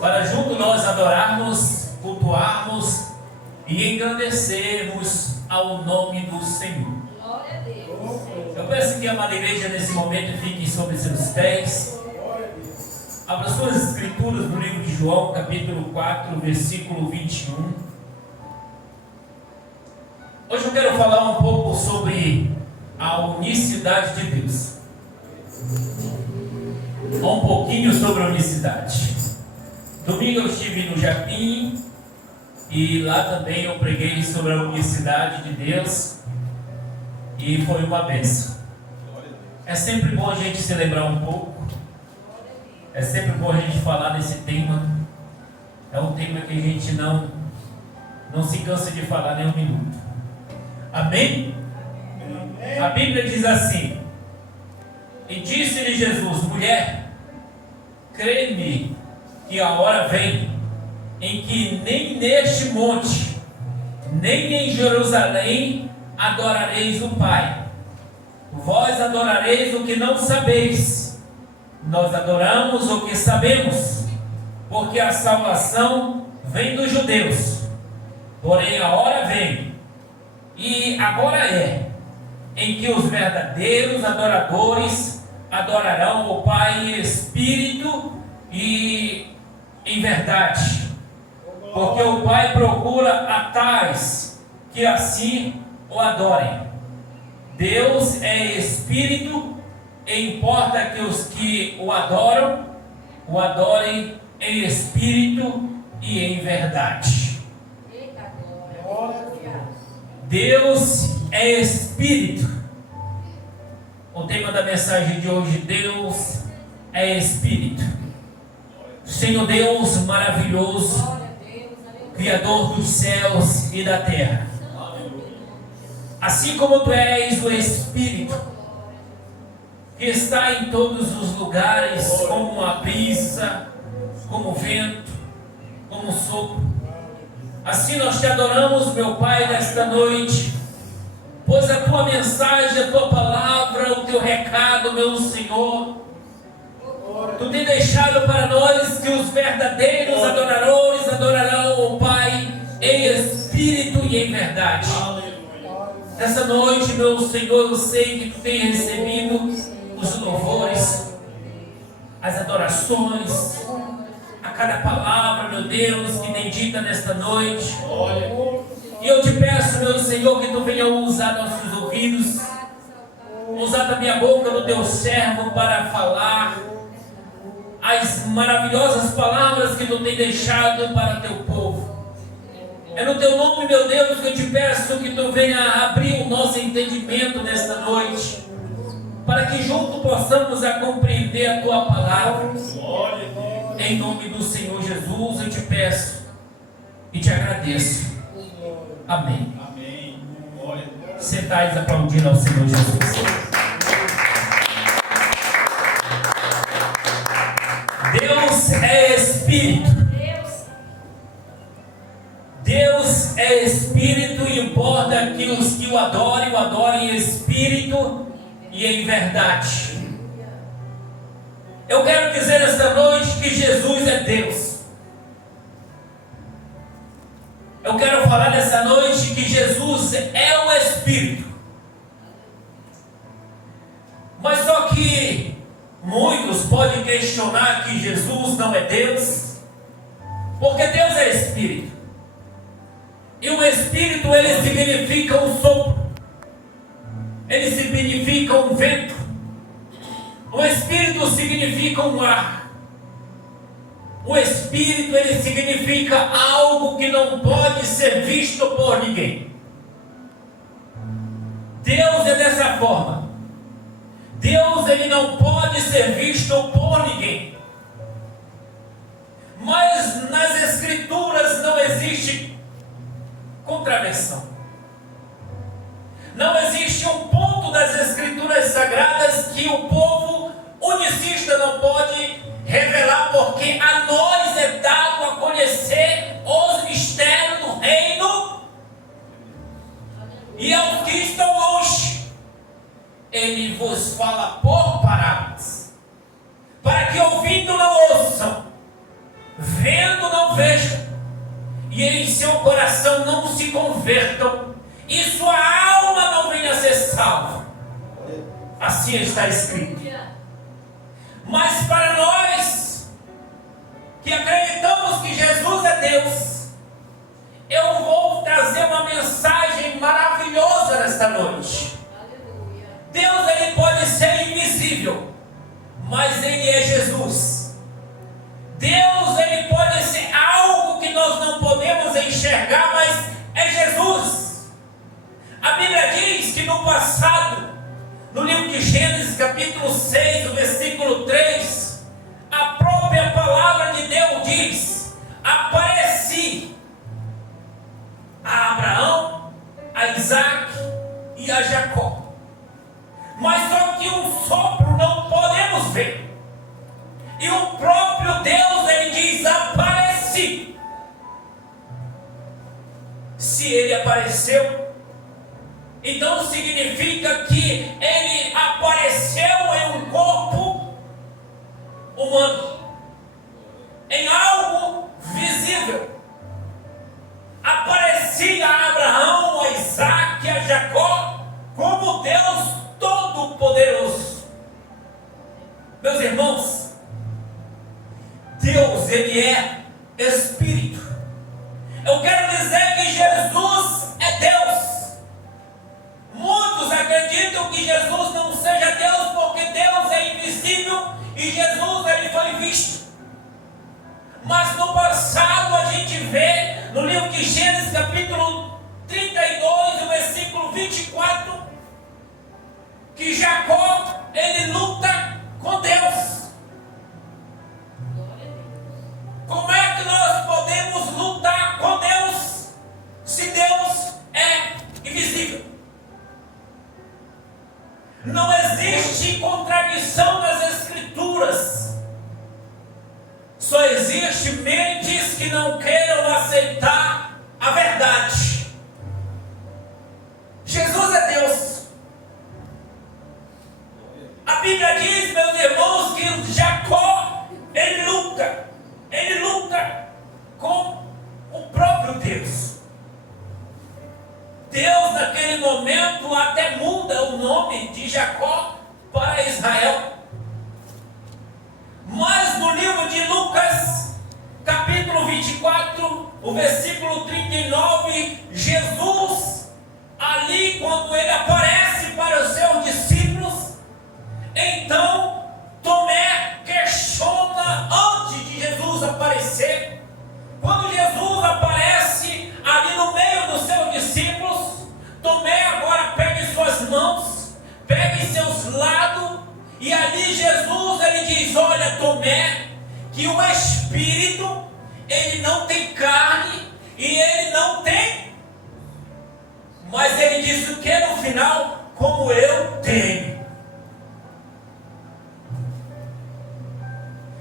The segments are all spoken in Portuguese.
para junto nós adorarmos, cultuarmos e engrandecermos ao nome do Senhor. Glória a Deus. Eu peço que a amada igreja nesse momento fique sobre seus pés. Abra suas escrituras no livro de João, capítulo 4, versículo 21. Hoje eu quero falar um pouco sobre a unicidade de Deus. Um pouquinho sobre a unicidade. Domingo eu estive no Japim e lá também eu preguei sobre a unicidade de Deus e foi uma bênção. É sempre bom a gente se lembrar um pouco. É sempre bom a gente falar nesse tema. É um tema que a gente não se cansa de falar nem um minuto. Amém? A Bíblia diz assim: e disse-lhe Jesus: mulher, crê-me que a hora vem em que nem neste monte, nem em Jerusalém adorareis o Pai. Vós adorareis o que não sabeis. Nós adoramos o que sabemos, porque a salvação vem dos judeus. Porém a hora vem, e agora é, em que os verdadeiros adoradores adorarão o Pai em espírito e em verdade, porque o Pai procura a tais que assim o adorem. Deus é espírito, e importa que os que o adorem em espírito e em verdade. Deus é espírito. O tema da mensagem de hoje: Deus é espírito. Senhor Deus maravilhoso, Criador dos céus e da terra, assim como Tu és o Espírito que está em todos os lugares, como uma brisa, como vento, como sopro, assim nós Te adoramos, meu Pai, nesta noite, pois a Tua mensagem, a Tua palavra, o Teu recado, meu Senhor, Tu tem deixado para nós que os verdadeiros adoradores adorarão o Pai em espírito e em verdade. Nessa noite, meu Senhor, eu sei que Tu tem recebido os louvores, as adorações, a cada palavra, meu Deus, que tem dita nesta noite. E eu Te peço, meu Senhor, que Tu venha usar nossos ouvidos, usar a minha boca do Teu servo para falar as maravilhosas palavras que Tu tem deixado para Teu povo. É no Teu nome, meu Deus, que eu Te peço que Tu venha abrir o nosso entendimento nesta noite, para que juntos possamos compreender a Tua palavra. Em nome do Senhor Jesus eu Te peço e Te agradeço. Amém. Sentais aplaudindo ao Senhor Jesus. Deus é Espírito. Deus é Espírito e importa que os que o adorem em Espírito e em verdade. Eu quero dizer esta noite que Jesus é Deus. Eu quero falar nessa noite que Jesus é o Espírito. Mas só que muitos podem questionar que Jesus não é Deus, porque Deus é Espírito. E o Espírito, ele significa um sopro, ele significa um vento. O Espírito significa um ar. O Espírito, ele significa algo que não pode ser visto por ninguém. Deus é dessa forma. Deus, ele não pode ser visto por ninguém. Mas nas Escrituras não existe contravenção. Não existe um ponto das Escrituras Sagradas que o povo unicista não pode revelar, porque a nós é dado a conhecer os mistérios do reino, e aos que estão longe, Ele vos fala por parábolas, para que ouvindo não ouçam, vendo e em seu coração não se convertam, e sua alma não venha a ser salva. Assim está escrito. Mas para nós que acreditamos que Jesus é Deus, eu vou trazer uma mensagem maravilhosa nesta noite. Deus, ele pode ser invisível, mas ele é Jesus. Deus, ele pode ser algo que nós não podemos enxergar, mas é Jesus. A Bíblia diz que no passado, no livro de Gênesis, capítulo 6, o versículo 3, a própria palavra de Deus diz: apareci a Abraão, a Isaac e a Jacó. Mas só que um sopro não podemos ver. E o próprio Deus, ele diz: apareci. Se ele apareceu, então significa que ele apareceu em um corpo humano, em algo visível. Aparecia a Abraão, a Isaac, a Jacó, como Deus Todo-Poderoso. Meus irmãos, Deus, ele é Espírito. Eu quero dizer que Jesus é Deus. Muitos acreditam que Jesus não seja Deus porque Deus é invisível e Jesus, ele foi visto. Mas no passado a gente vê no livro de Gênesis, capítulo 32, o versículo 24, que Jacó, ele luta com Deus. Como é que nós podemos lutar com Deus se Deus é invisível? Não existe contradição nas Escrituras. Só existe mentes que não queiram aceitar a verdade. Jesus é Deus. A Bíblia diz, meus irmãos, que Jacó, ele luta com o próprio Deus. Deus, naquele momento, até muda o nome de Jacó para Israel. Mas no livro de Lucas, capítulo 24, o versículo 39, Jesus, ali quando ele aparece para os seus discípulos, então Tomé questiona antes de Jesus aparecer. Quando Jesus aparece ali no meio dos seus discípulos, Tomé agora pega em suas mãos, pega em seus lados, e ali Jesus, ele diz: olha, Tomé, que o Espírito, ele não tem carne e ele não tem, mas ele diz o que no final? Como eu tenho.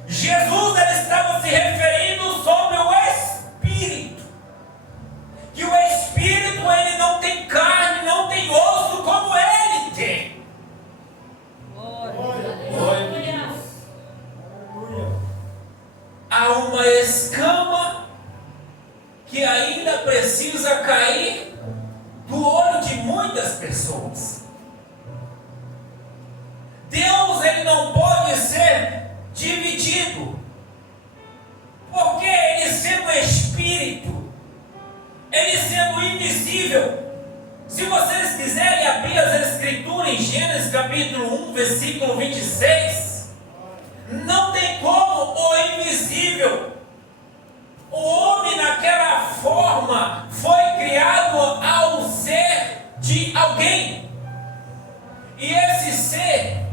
Jesus, ele estava se referindo sobre o Espírito, que o Espírito, ele não tem carne, não tem osso como ele tem. Há uma escama que ainda precisa cair do olho de muitas pessoas. Deus, ele não pode ser dividido, porque ele sendo Espírito, ele sendo invisível. Se vocês quiserem abrir as Escrituras em Gênesis capítulo 1, versículo 26, não tem como o invisível, o homem naquela forma foi criado ao ser de alguém, e esse ser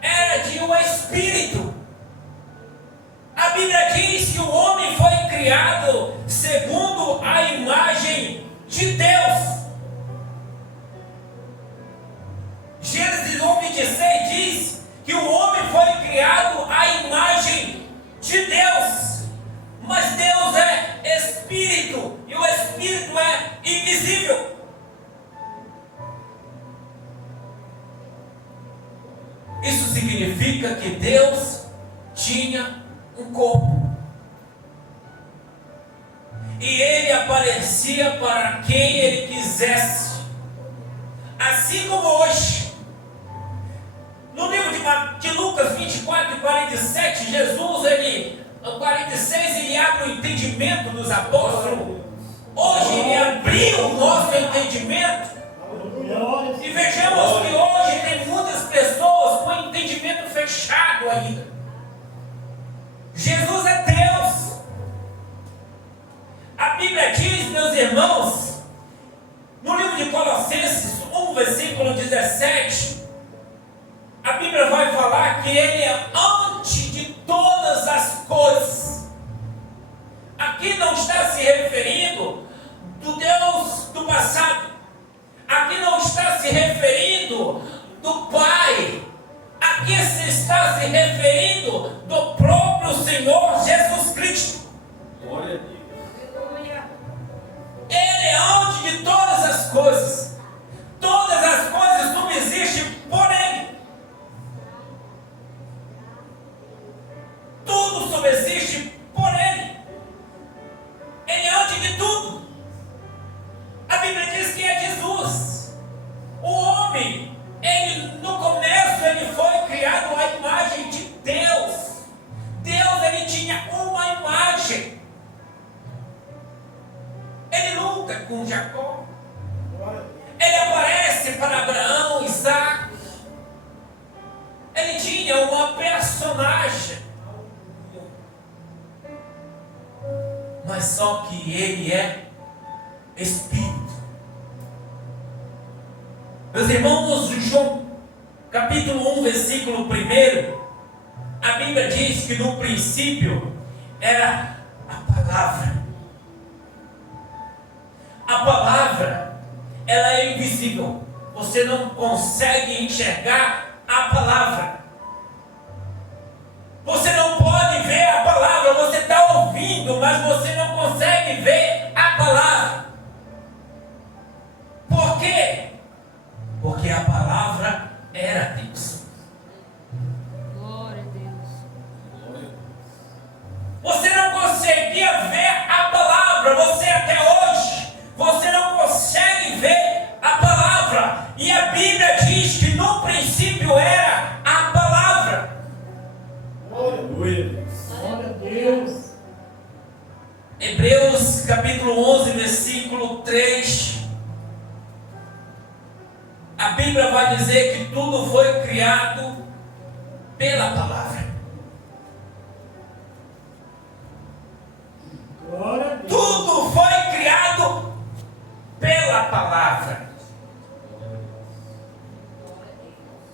era de um Espírito. A Bíblia diz que o homem foi criado segundo a imagem de Deus. Gênesis 1:26 diz que o homem foi criado à imagem de Deus, mas Deus é Espírito e o Espírito é invisível. Isso significa que Deus tinha um corpo. e ele aparecia para quem ele quisesse. Assim como hoje, no livro de Lucas 24 e 47, Jesus, no 46, ele abre o entendimento dos apóstolos. Hoje ele abriu o nosso entendimento. E vejamos que hoje tem muitas pessoas com entendimento fechado ainda. Jesus é Deus. A Bíblia diz, meus irmãos, no livro de Colossenses 1, versículo 17, a Bíblia vai falar que Ele é antes de todas as coisas. Aqui não está se referindo do Deus do passado. Aqui não está se referindo do Pai. Aqui se está se referindo do próprio Senhor Jesus Cristo. Glória a Deus. Ele é antes de todas as coisas. Todas as coisas subsistem por Ele. Tudo subsiste por Ele. Ele é antes de tudo. A Bíblia diz que é Jesus. O homem, no começo, ele foi criado à imagem de Deus. Deus, ele tinha uma imagem. Ele luta com Jacó. Ele aparece para Abraão, Isaac. Ele tinha uma personagem. Mas só que ele é Espírito. Meus irmãos, João capítulo 1, versículo 1, a Bíblia diz que no princípio era a palavra. A palavra, ela é invisível. Você não consegue enxergar a palavra. Você não pode ver a palavra. Você está ouvindo, mas você não consegue ver a palavra. Por quê? Porque a palavra era Deus. Glória a Deus. Você não conseguia ver a palavra. Você até hoje, você não consegue ver a palavra. E a Bíblia diz que no princípio era a palavra. Aleluia. Glória a Deus. Hebreus capítulo 11, versículo 3. A Bíblia vai dizer que tudo foi criado pela palavra. Glória a Deus. Tudo foi criado pela palavra.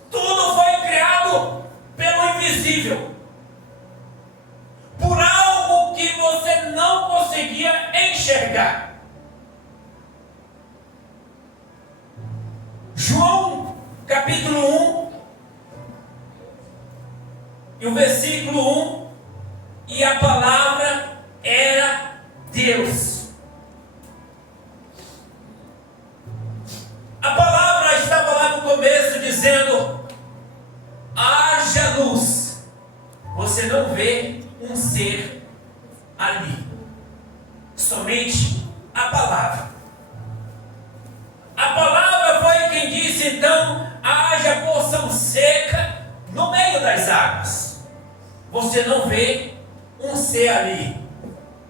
Tudo foi criado pelo invisível. Por algo que você não conseguia enxergar. João capítulo 1 e o versículo 1, e a palavra era Deus. A palavra estava lá no começo dizendo: haja luz. Você não vê um ser ali, somente a palavra. A palavra foi quem disse então: haja porção seca no meio das águas. Você não vê um ser ali,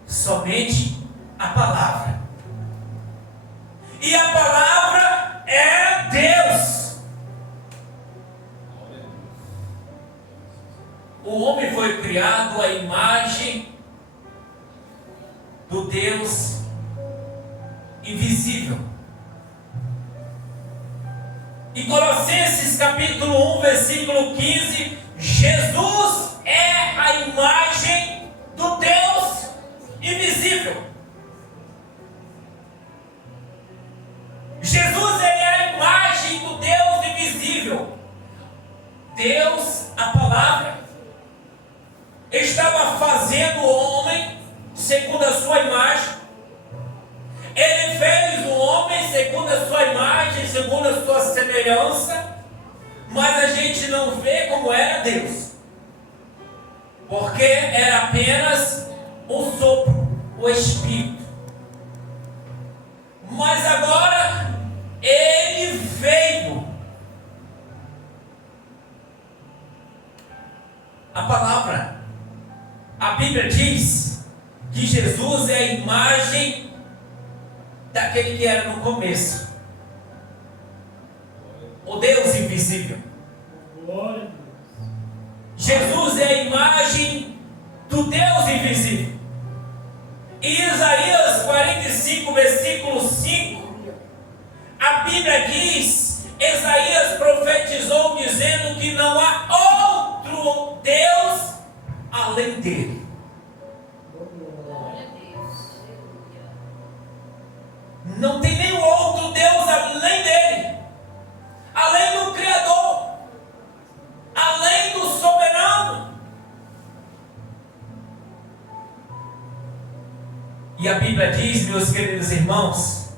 somente a palavra. E a palavra era Deus. O homem foi criado à imagem do Deus invisível. Em Colossenses capítulo 1, versículo 15, Jesus é a imagem do Deus invisível. Jesus, ele é a imagem do Deus invisível. Deus, a palavra, estava fazendo o homem segundo a sua imagem. Ele fez o homem segundo a sua imagem, segundo a sua semelhança, mas a gente não vê como era Deus, porque era apenas o sopro, o Espírito. Mas agora ele veio. A palavra, a Bíblia diz que Jesus é a imagem daquele que era no começo, o Deus invisível. Glória a Deus. Jesus é a imagem do Deus invisível. Em Isaías 45, versículo 5, a Bíblia diz, Isaías profetizou dizendo que não há outro Deus além dele. Glória a Deus. Não tem nenhum outro Deus além dele, além do Criador, além do soberano. E a Bíblia diz, meus queridos irmãos,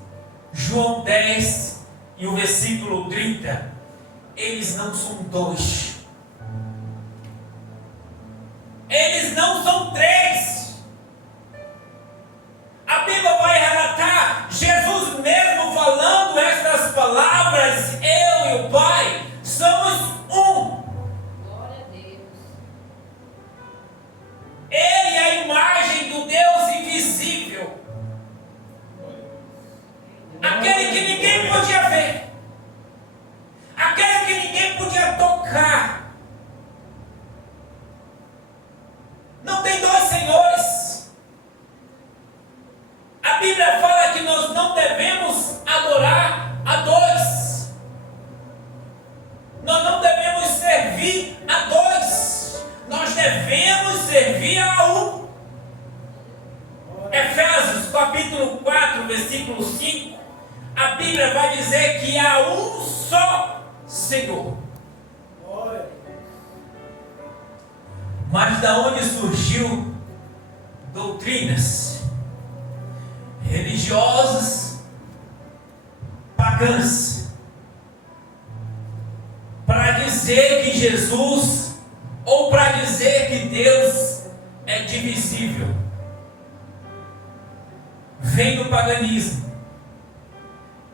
João 10 e o versículo 30, eles não são dois, eles não são três. A Bíblia vai relatar Jesus mesmo falando estas palavras: eu e o Pai somos um. Glória a Deus. Ele é a imagem do Deus invisível, aquele que ninguém podia ver, aquele que ninguém podia tocar. Não tem dois senhores. A Bíblia fala que nós não devemos adorar a dois, nós não devemos servir a dois, nós devemos servir a um. Efésios capítulo 4, versículo 5, a Bíblia vai dizer que há um só Senhor. Glória a Deus. Mas da onde surgiu doutrinas religiosas pagãs para dizer que Jesus, ou para dizer que Deus é divisível? Vem do paganismo.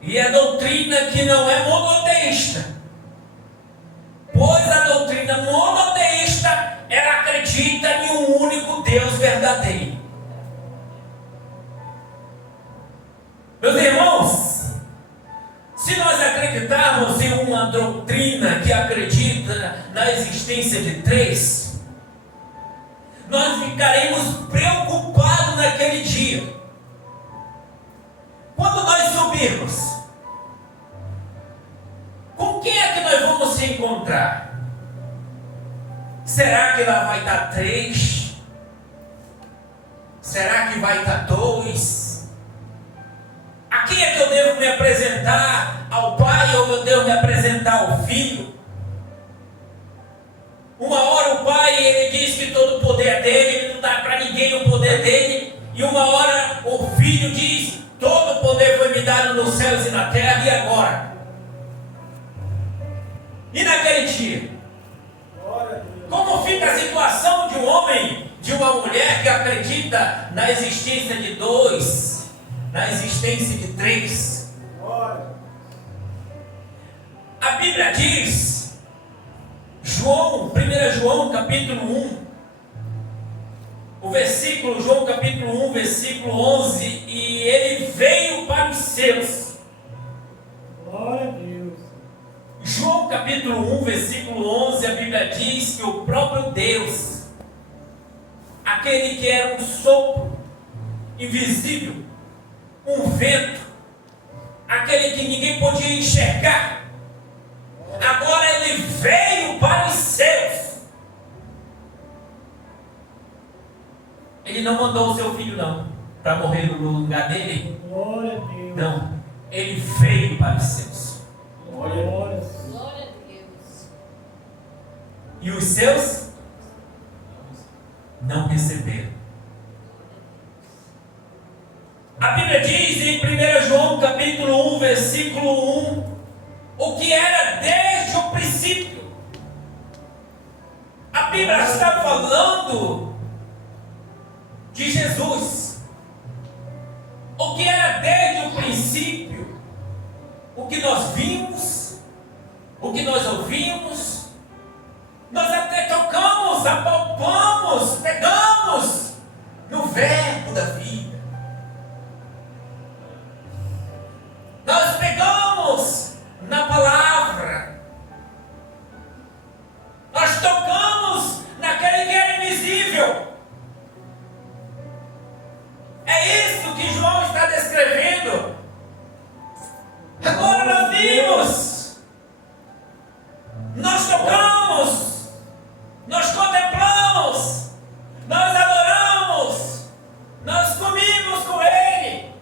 E é doutrina que não é monoteísta, pois a doutrina monoteísta, ela acredita em um único Deus verdadeiro. Meus irmãos, se nós acreditarmos em uma doutrina que acredita na existência de três, nós ficaremos preocupados naquele dia. Quando nós subirmos, com quem é que nós vamos se encontrar? Será que lá vai estar três? Será que vai estar dois? A quem é que eu devo me apresentar? Ao Pai ou eu devo me apresentar ao Filho? Uma hora o Pai, ele diz que todo o poder é dele, ele não dá para ninguém o poder dele. E uma hora o Filho diz: todo o poder foi me dado nos céus e na terra, e agora? E naquele dia? Glória a Deus. Como fica a situação de um homem, de uma mulher que acredita na existência de dois, na existência de três? Glória. A Bíblia diz, 1 João capítulo 1, o versículo, João capítulo 1, versículo 11, e ele veio para os seus. Glória a Deus. João capítulo 1, versículo 11, a Bíblia diz que o próprio Deus, aquele que era um sopro invisível, um vento, aquele que ninguém podia enxergar, agora ele veio para os seus. Ele não mandou o seu filho não, para morrer no lugar dele. Glória a Deus. Não, ele veio para os seus. Glória a Deus. Glória a Deus. E os seus não receberam. A Bíblia diz em 1 João capítulo 1, versículo 1, o que era desde o princípio. A Bíblia está falando de Jesus. O que era desde o princípio, o que nós vimos, o que nós ouvimos, nós até tocamos, apalpamos, pegamos no verbo da vida. Nós pegamos na palavra. Nós tocamos naquele que é invisível. É isso que João está descrevendo. Agora nós vimos, nós tocamos, nós contemplamos, nós adoramos, nós comimos com Ele,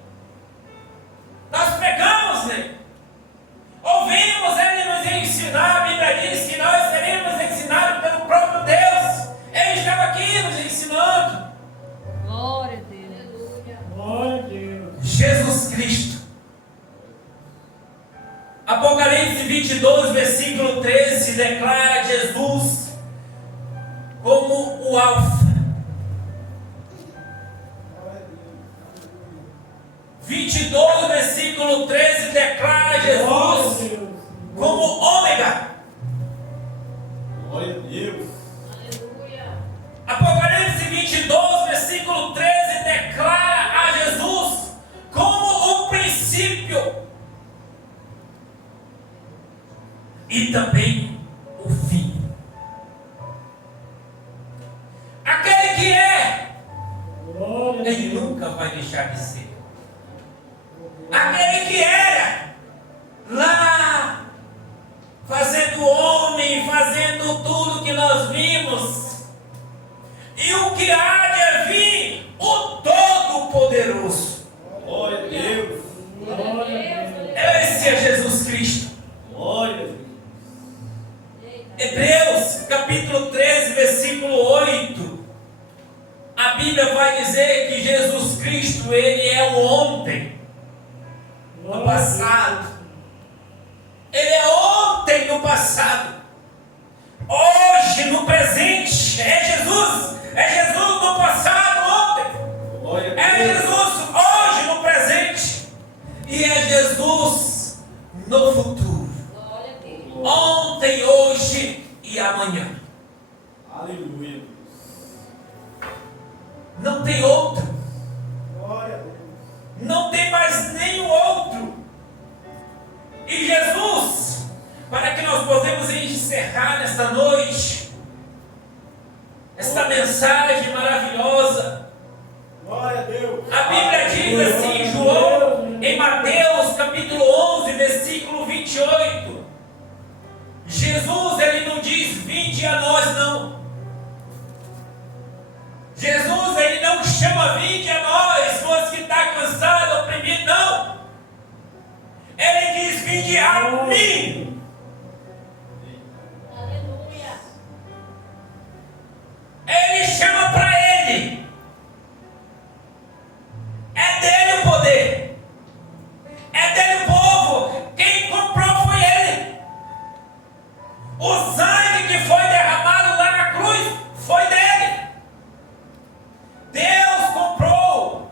nós pegamos nele, ouvimos Ele nos ensinar. A Bíblia diz que nós seremos ensinados pelo próprio Deus. Ele estava aqui nos ensinando. Glória a Deus. Glória a Deus. Jesus Cristo. Apocalipse 22, versículo 13, declara Jesus como o Alfa. 22, versículo 13, declara Glória a Jesus Deus. como Ômega. Glória a Deus. Aleluia. Apocalipse 22, versículo 13, declara a Jesus como o princípio e também o fim. Aquele que é, Glória a ele Deus. nunca vai deixar de ser. Aquele que era lá, fazendo homem, fazendo tudo que nós vimos, e o que há de vir, o Todo-Poderoso. Glória a Deus. Glória a Deus. Esse é Jesus Cristo. Glória a Deus. Hebreus capítulo 13, versículo 8. A Bíblia vai dizer que Jesus Cristo, Ele é o ontem, no passado. Ele é ontem no passado, hoje no presente. É Jesus no passado, ontem. Glória a É Deus. Jesus hoje no presente. E é Jesus no futuro. Glória a Deus. Ontem, hoje e amanhã. Aleluia. Não tem outro. Glória a Deus. Não tem mais nenhum outro. E Jesus, para que nós possamos encerrar nesta noite, esta mensagem maravilhosa, Glória a Deus. a Bíblia diz assim em João, em Mateus capítulo 11, versículo 28, Jesus, Ele não diz: vinde a nós, não. Jesus, Ele não chama: vinde a nós, nós que está cansado, oprimido, não. Ele diz: vinde a mim. Aleluia. Ele chama para Ele. É dele o poder. É dele o povo. Quem comprou foi Ele. O sangue que foi derramado lá na cruz foi dele. Deus comprou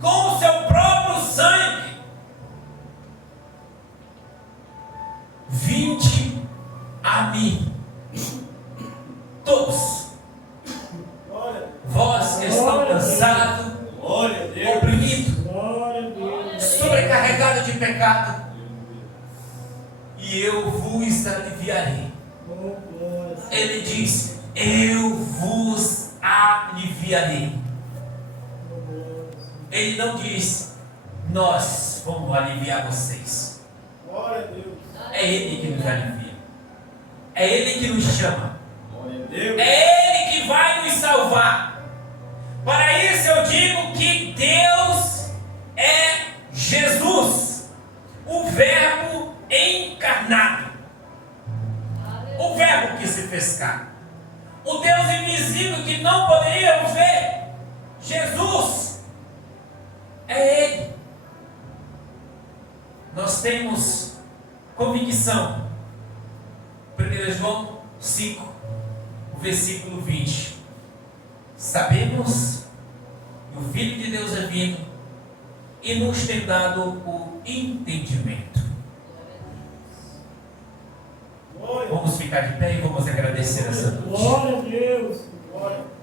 com o seu próprio sangue. Vinde a mim, todos Glória a Deus. vós que estão cansados, Glória a Deus. oprimidos, Glória a Deus. sobrecarregado de pecado, e eu vos aliviarei. Oh, glória a Deus. Ele diz: eu vos aliviarei. Oh, glória a Deus. Ele não diz: nós vamos aliviar vocês. Glória a Deus. É Ele que nos alivia. É Ele que nos chama. Glória a Deus. É Ele que vai nos salvar. Para isso eu digo que Deus é Jesus, o Verbo encarnado, o Verbo que se fez carne, o Deus invisível que não poderíamos ver. Jesus é Ele. Nós temos convicção. 1 João 5, o versículo 20. Sabemos que o Filho de Deus é vindo e nos tem dado o entendimento. Glória. Vamos ficar de pé e vamos agradecer essa noite. Glória a Deus. Glória.